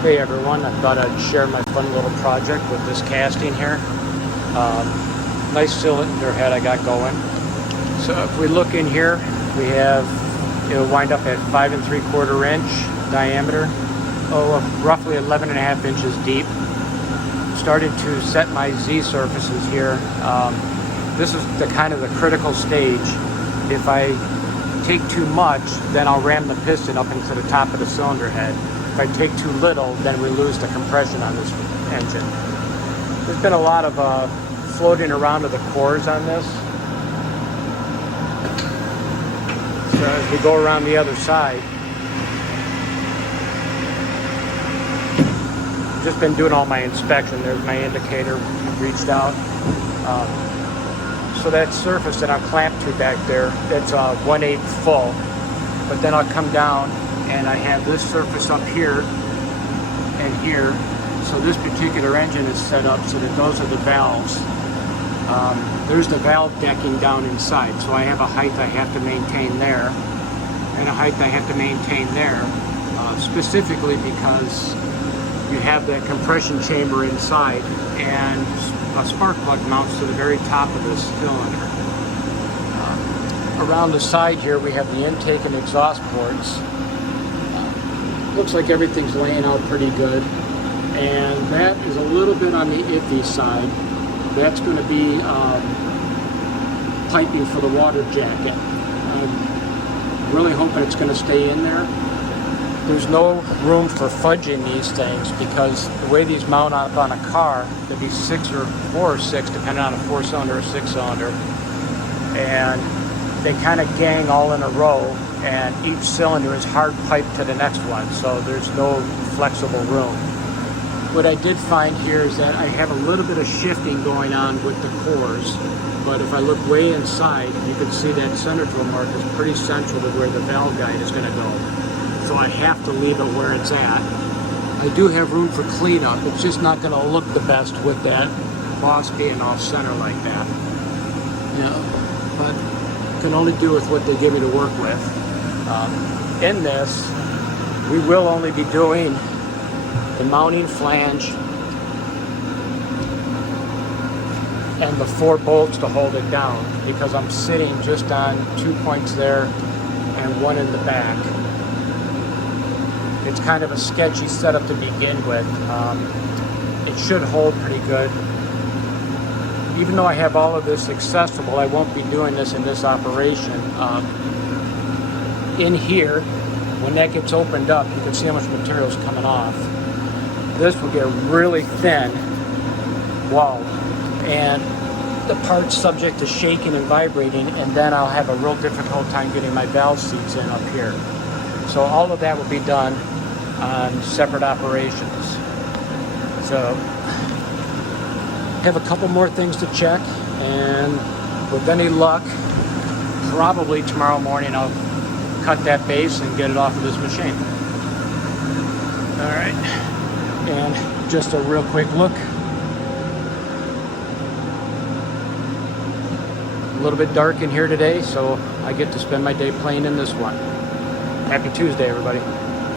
Hey everyone, I thought I'd share my fun little project with this casting here. Nice cylinder head I got going. So if we look in here, we have, it'll wind up at 5 3/4 inch diameter, roughly 11.5 inches deep. Started to set my Z surfaces here. This is the kind of the critical stage. If I take too much, then I'll ram the piston up into the top of the cylinder head. If I take too little, then we lose the compression on this engine. There's been a lot of floating around of the cores on this. So as we go around the other side, just been doing all my inspection. There's my indicator, reached out. So that surface that I'm clamped to back there, that's 1/8 full. But then I'll come down and I have this surface up here and here. So this particular engine is set up so that those are the valves. There's the valve decking down inside. So I have a height I have to maintain there and a height I have to maintain there, specifically because you have that compression chamber inside and a spark plug mounts to the very top of this cylinder. Around the side here we have the intake and exhaust ports. Looks like everything's laying out pretty good, and that is a little bit on the iffy side. That's going to be piping for the water jacket. I'm really hoping it's going to stay in there. There's no room for fudging these things because the way these mount up on a car, they'd be 6 or 4 or 6, depending on a 4-cylinder or 6-cylinder, and they kind of gang all in a row, and each cylinder is hard piped to the next one, so there's no flexible room. What I did find here is that I have a little bit of shifting going on with the cores, but if I look way inside, you can see that center drill mark is pretty central to where the valve guide is going to go. So I have to leave it where it's at. I do have room for cleanup. It's just not going to look the best with that boss being off center like that. But can only do with what they give me to work with. In this, we will only be doing the mounting flange and the 4 bolts to hold it down, because I'm sitting just on 2 points there and 1 in the back. It's kind of a sketchy setup to begin with. It should hold pretty good. Even though I have all of this accessible, I won't be doing this in this operation. In here, when that gets opened up, you can see how much material is coming off. This will get really thin wall, and the part's subject to shaking and vibrating, and then I'll have a real difficult time getting my valve seats in up here. So all of that will be done on separate operations. So have a couple more things to check, and with any luck, probably tomorrow morning I'll cut that base and get it off of this machine. All right, and just a real quick look. A little bit dark in here today, so I get to spend my day playing in this one. Happy Tuesday, everybody.